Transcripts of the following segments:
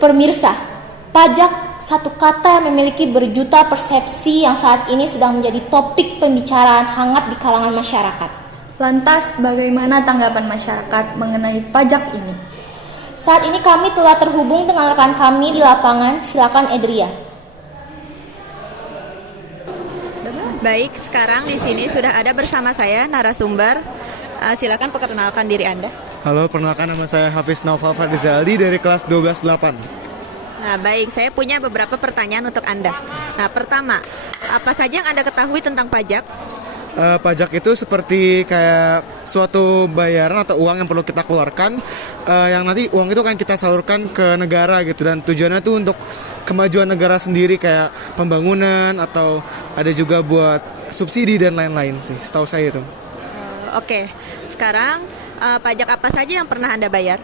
Pemirsa, pajak satu kata yang memiliki berjuta persepsi yang saat ini sedang menjadi topik pembicaraan hangat di kalangan masyarakat. Lantas, bagaimana tanggapan masyarakat mengenai pajak ini? Saat ini kami telah terhubung dengan rekan kami di lapangan. Silakan Edria. Baik, sekarang di sini sudah ada bersama saya narasumber. Silakan perkenalkan diri Anda. Halo, perkenalkan nama saya Hafiz Naufal Fardizaldi dari kelas 12-8. Nah, baik, saya punya beberapa pertanyaan untuk Anda. Nah, pertama, apa saja yang Anda ketahui tentang pajak? Pajak itu seperti kayak suatu bayaran atau uang yang perlu kita keluarkan, yang nanti uang itu akan kita salurkan ke negara gitu, dan tujuannya tuh untuk kemajuan negara sendiri, kayak pembangunan atau ada juga buat subsidi dan lain-lain sih, setahu saya itu. Oke, sekarang pajak apa saja yang pernah Anda bayar?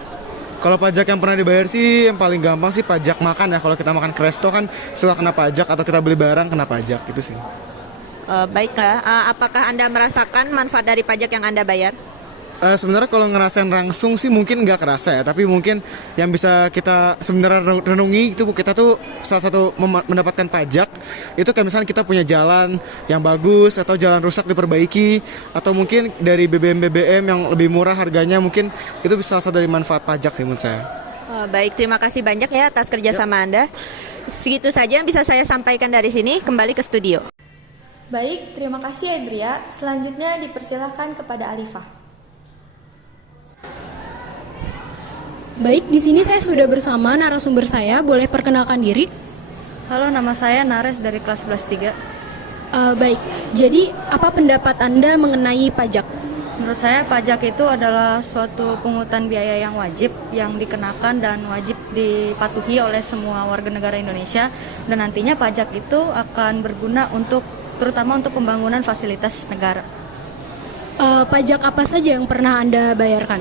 Kalau pajak yang pernah dibayar sih, yang paling gampang sih pajak makan ya. Kalau kita makan ke resto kan suka kena pajak, atau kita beli barang kena pajak, gitu sih. Baiklah, apakah Anda merasakan manfaat dari pajak yang Anda bayar? Sebenarnya kalau ngerasain langsung sih mungkin nggak kerasa ya, tapi mungkin yang bisa kita sebenarnya renungi itu kita tuh salah satu mendapatkan pajak itu kayak misalnya kita punya jalan yang bagus atau jalan rusak diperbaiki, atau mungkin dari BBM yang lebih murah harganya, mungkin itu bisa salah satu dari manfaat pajak sih menurut saya. Baik, terima kasih banyak ya atas kerjasama Anda. Segitu saja yang bisa saya sampaikan dari sini. Kembali ke studio. Baik, terima kasih Edria. Selanjutnya dipersilahkan kepada Alifah. Baik, di sini saya sudah bersama narasumber saya. Boleh perkenalkan diri? Halo, nama saya Nares dari kelas 11-3. Baik, jadi apa pendapat Anda mengenai pajak? Menurut saya pajak itu adalah suatu pungutan biaya yang wajib, yang dikenakan dan wajib dipatuhi oleh semua warga negara Indonesia. Dan nantinya pajak itu akan berguna terutama untuk pembangunan fasilitas negara. Pajak apa saja yang pernah Anda bayarkan?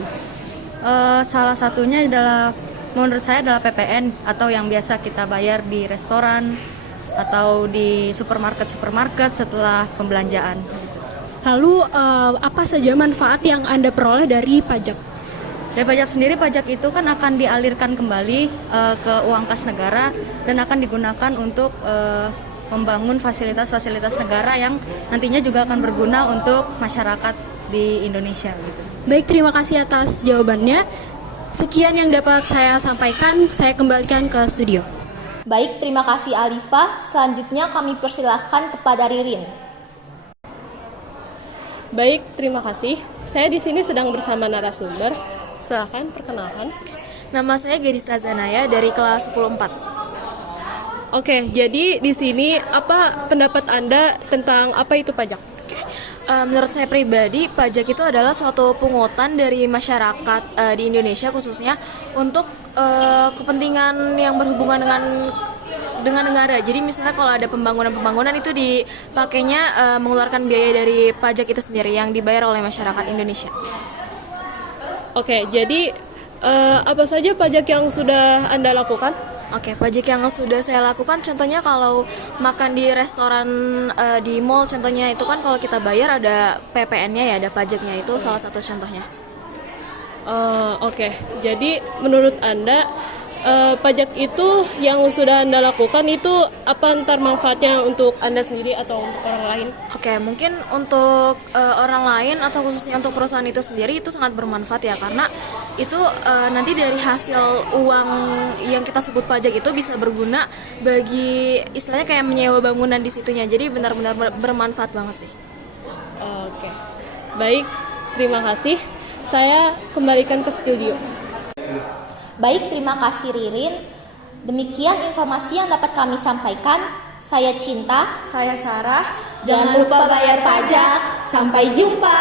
Salah satunya adalah, menurut saya adalah PPN, atau yang biasa kita bayar di restoran atau di supermarket setelah pembelanjaan. Lalu apa saja manfaat yang Anda peroleh dari pajak? Dari pajak sendiri, pajak itu kan akan dialirkan kembali ke uang kas negara dan akan digunakan untuk membangun fasilitas-fasilitas negara yang nantinya juga akan berguna untuk masyarakat di Indonesia gitu. Baik, terima kasih atas jawabannya. Sekian yang dapat saya sampaikan, saya kembalikan ke studio. Baik, terima kasih Alifah. Selanjutnya kami persilahkan kepada Ririn. Baik, terima kasih. Saya di sini sedang bersama narasumber. Silakan perkenalkan. Nama saya Gadis Tazanaya dari kelas 10-4. Oke, jadi di sini apa pendapat Anda tentang apa itu pajak? Menurut saya pribadi, pajak itu adalah suatu pungutan dari masyarakat di Indonesia khususnya untuk kepentingan yang berhubungan dengan negara. Jadi misalnya kalau ada pembangunan itu dipakainya mengeluarkan biaya dari pajak itu sendiri yang dibayar oleh masyarakat Indonesia. Oke, jadi apa saja pajak yang sudah Anda lakukan? Oke, pajak yang sudah saya lakukan contohnya kalau makan di restoran di mall, contohnya itu kan kalau kita bayar ada PPN-nya ya, ada pajaknya, itu salah satu contohnya. Oke, jadi menurut Anda pajak itu yang sudah Anda lakukan itu apa ntar manfaatnya untuk Anda sendiri atau untuk orang lain? Oke, mungkin untuk orang lain atau khususnya untuk perusahaan itu sendiri itu sangat bermanfaat ya, karena itu nanti dari hasil uang yang kita sebut pajak itu bisa berguna bagi istilahnya kayak menyewa bangunan di situnya, jadi benar-benar bermanfaat banget sih. Oke, baik, terima kasih. Saya kembalikan ke studio. Baik, terima kasih Ririn. Demikian informasi yang dapat kami sampaikan. Saya Cinta. Saya Sarah. Jangan lupa bayar pajak. Sampai jumpa.